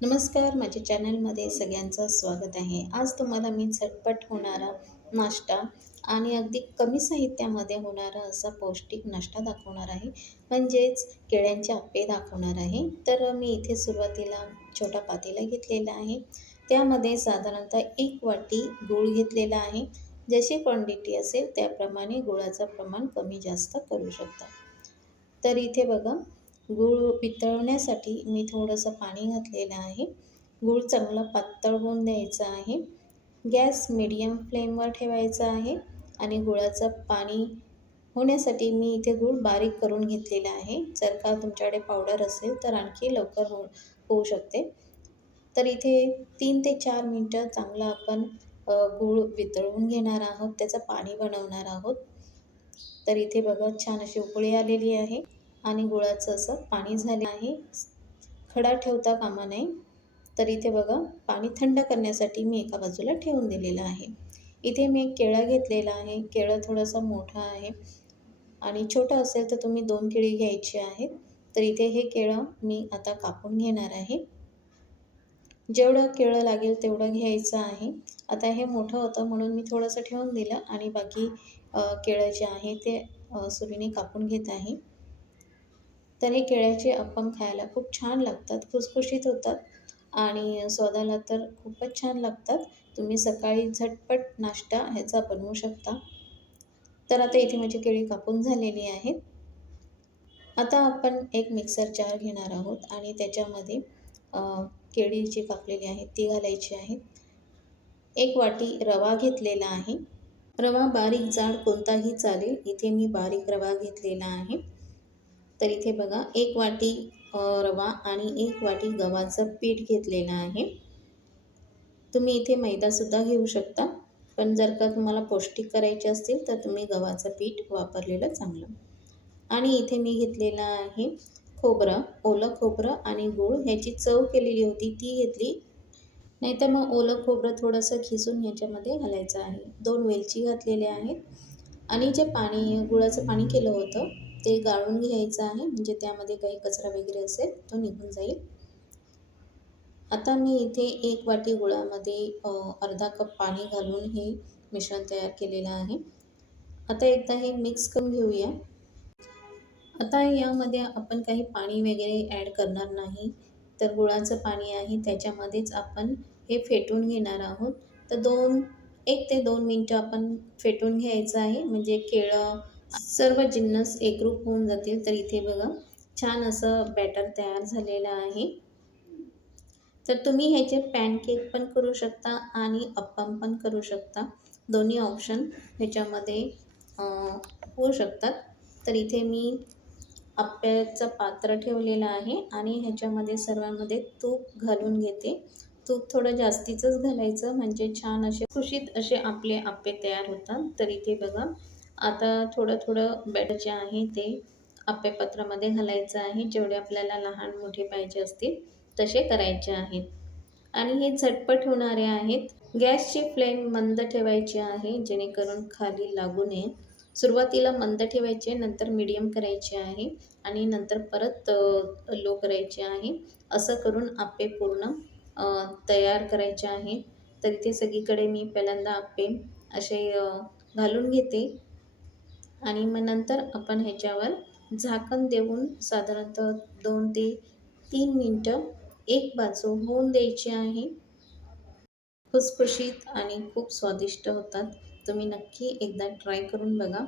नमस्कार, माझ्या चॅनलमध्ये सगळ्यांचं स्वागत आहे. आज तुम्हाला मी झटपट होणारा नाश्ता आणि अगदी कमी साहित्यामध्ये होणारा असा पौष्टिक नाश्ता दाखवणार आहे. म्हणजेच केळ्यांचे अप्पे दाखवणार आहे. तर मी इथे सुरुवातीला छोटा पातेला घेतलेला आहे. त्यामध्ये साधारणतः 1 वाटी गूळ घेतलेला आहे. जशी क्वांटिटी असेल त्याप्रमाणे गुळाचं प्रमाण कमी जास्त करू शकता. तर इथे बघा, गूळ वितळवण्यासाठी मी थोडंसं पाणी घातलेलं आहे. गूळ चांगला पातळ होऊन द्यायचा आहे. गॅस मीडियम फ्लेमवर ठेवायचा आहे आणि गुळाचं पाणी होण्यासाठी मी इथे गूळ बारीक करून घेतलेला आहे. जर का तुमच्याकडे पावडर असेल तर आणखी लवकर होऊ शकते. तर इथे 3 ते 4 मिनिटं चांगलं आपण गूळ वितळवून घेणार आहोत, त्याचं पाणी बनवणार आहोत. तर इथे बघा, छान अशी उकळी आलेली आहे आणि गुळाचं असं पाणी झालं आहे. खडा ठेवता कामा नये. तर इथे बघा, पाणी थंड करण्यासाठी मी एका बाजूला ठेवून दिलेलं आहे. इथे मी एक केळं घेतलेलं आहे. केळं थोडंसं मोठं आहे आणि छोटं असेल तर तुम्ही 2 केळी घ्यायची आहेत. तर इथे हे केळं मी आता कापून घेणार आहे. जेवढं केळं लागेल तेवढं घ्यायचं आहे. आता हे मोठं होतं म्हणून मी थोडंसं ठेवून दिलं आणि बाकी केळं जे आहे ते सुरीने कापून घेत आहे. तर हे केळ्याचे अप्पम खायला खूप छान लागतात, खुसखुशीत होतात आणि स्वादाला तर खूपच छान लागतात. तुम्ही सकाळी झटपट नाश्ता ह्याचा बनवू शकता. तर आता इथे माझी केळी कापून झालेली आहेत. आता आपण एक मिक्सर जार घेणार आहोत आणि त्याच्यामध्ये अ, केळी जी कापलेली आहे ती घालायची आहे. 1 वाटी रवा घेतलेला आहे. रवा बारीक जाड कोणताही चालेल. इथे मी बारीक रवा घेतलेला आहे. तर इथे बघा, 1 वाटी रवा आणि 1 वाटी गव्हाचं पीठ घेतलेलं आहे. तुम्ही इथे मैदासुद्धा घेऊ शकता. पण जर का तुम्हाला पौष्टिक करायचे असतील तर तुम्ही गव्हाचं पीठ वापरलेलं चांगलं. आणि इथे मी घेतलेलं आहे खोबरं, ओलं खोबरं आणि गूळ ह्याची चव केलेली होती ती घेतली. नाहीतर मग ओलं खोबरं थोडंसं खिसून ह्याच्यामध्ये घालायचं आहे. 2 वेलची घातलेल्या आहेत आणि जे पाणी गुळाचं पाणी केलं होतं ते गाळून घ्यायचं आहे. म्हणजे त्यामध्ये काही कचरा वगैरे असेल तो निघून जाईल. आता मी इथे 1 वाटी गुळामध्ये अर्धा कप पाणी घालून हे मिश्रण तयार केलेलं आहे. आता एकदा हे मिक्स करून घेऊया. आता यामध्ये आपण काही पाणी वगैरे ॲड करणार नाही. तर गुळाचं पाणी आहे त्याच्यामध्येच आपण हे फेटून घेणार आहोत. तर 1 ते 2 मिनिटं आपण फेटून घ्यायचं आहे. म्हणजे केळं सर्व जिन्नस एकरूप होऊन जातील. तर इथे बघा, छान असं बॅटर तयार झालेलं आहे. तर तुम्ही ह्याचे पॅनकेक पण करू शकता आणि अप्पम पण करू शकता. दोन्ही ऑप्शन ह्याच्यामध्ये होऊ शकतात. तर इथे मी आप्याचं पात्र ठेवलेलं आहे आणि ह्याच्यामध्ये सर्वांमध्ये तूप घालून घेते. तूप थोडं जास्तीचंच घालायचं म्हणजे छान असे खुसखुशीत असे आपले आप्पे तयार होतात. तर इथे बघा, आता थोडं बॅटर जे आहे ते आप्पेपात्रामध्ये घालायचं आहे. जेवढे आपल्याला लहान मोठे पाहिजे असतील तसे करायचे आहेत आणि हे झटपट होणारे आहेत. गॅसची फ्लेम मंद ठेवायची आहे जेणेकरून खाली लागू नये. सुरुवातीला मंद ठेवायचे, नंतर मीडियम करायचे आहे आणि नंतर परत लो करायचे आहे. असं करून आप्पे पूर्ण तयार करायचे आहे. तर इथे सगळीकडे मी पहिल्यांदा आप्पे असे घालून घेते आणि मग नंतर आपण ह्याच्यावर झाकण देऊन साधारणतः 2 ते 3 मिनिटं एक बाजू होऊन द्यायची आहे. खुसखुशीत आणि खूप स्वादिष्ट होतात. तुम्ही नक्की एकदा ट्राय करून बघा.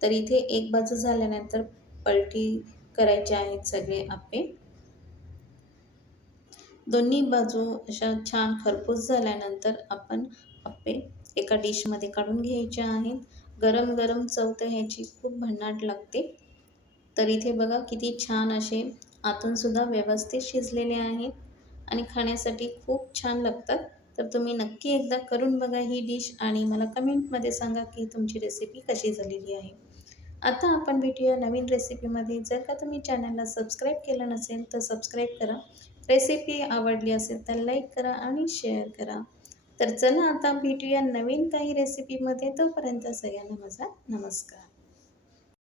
तर इथे एक बाजू झाल्यानंतर पलटी करायचे आहेत सगळे आप्पे. दोन्ही बाजू अशा छान खरपूस झाल्यानंतर आपण आप्पे एका डिशमध्ये काढून घ्यायचे आहेत. गरम-गरम चव तर ह्याची खूप भन्नाट लागते. तर इथे बघा किती छान असे आतूनसुद्धा व्यवस्थित शिजलेले आहेत आणि खाण्यासाठी खूप छान लागतात. तर तुम्ही नक्की एकदा करून बघा ही डिश आणि मला कमेंटमध्ये सांगा की तुमची रेसिपी कशी झालेली आहे. आता आपण भेटूया नवीन रेसिपीमध्ये. जर का तुम्ही चॅनलला सबस्क्राईब केलं नसेल तर सबस्क्राईब करा. रेसिपी आवडली असेल तर लाईक करा आणि शेअर करा. तर चला आता भेटूया नवीन काही रेसिपीमध्ये. तोपर्यंत सगळ्यांना माझा नमस्कार.